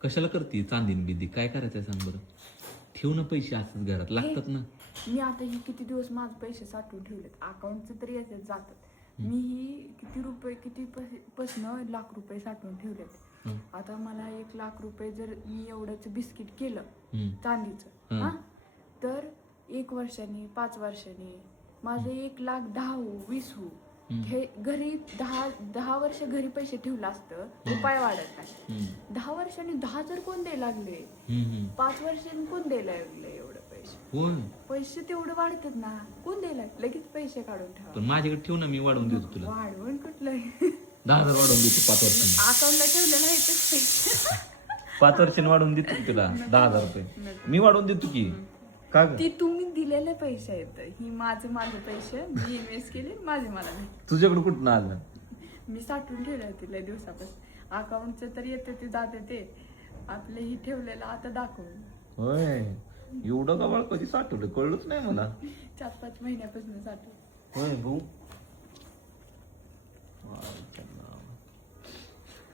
कशाला करते चांदीन बिंदी? काय करायचं सांग बरं? ठेव ना पैसे असंच घरात, लागतात ना. मी आता ही किती दिवस माझे पैसे साठवून ठेवलेत, अकाउंटचे तरी येतात जातात. मी ही किती रुपये पासनं लाख रुपये साठवून ठेवलेत. आता मला 1 लाख रुपये जर मी एवढंच बिस्किट केलं चांदीचं हा, तर 1 वर्षांनी 5 वर्षांनी माझं 1,10,000 हो 20 हो हे घरी 10 वर्ष घरी पैसे ठेवलं असतं उपाय वाढत नाही. 10 वर्षांनी 10 जर कोण द्यायला लागले, 5 वर्षांनी कोण द्यायला लागले एवढं पैसे तेवढं वाढतात ना, कोण द्यायला लगेच पैसे काढून ठेवा. पण माझ्याकडे ठेव ना, मी वाढवून देतो तुला. वाढवून कुठलं 10,000 वाढवून देतो 5 वर्षांनी. अकाउंटला ठेवलेलं आहे पैसे 5 वर्षांनी वाढवून देतो की तुला 10,000 रुपये. मी वाढवून देतो की. का ग? ती तुम्ही दिलेले पैसे आहेत, ही माझे पैसे मी इन्व्हेस्ट केले, माझे मला नाही. तुझ्याकडे कुठं आलं? मी साठवून ठेवले होते लय दिवसापासून. अकाउंटचे तर येते ते जाते ते, आपले ही ठेवलेलं आता दाखवून. होय, एवढं गबाळ कधी साठवलं कळलंच नाही मला. 4-5 महिन्यापासून साठवलं. होय भाऊ.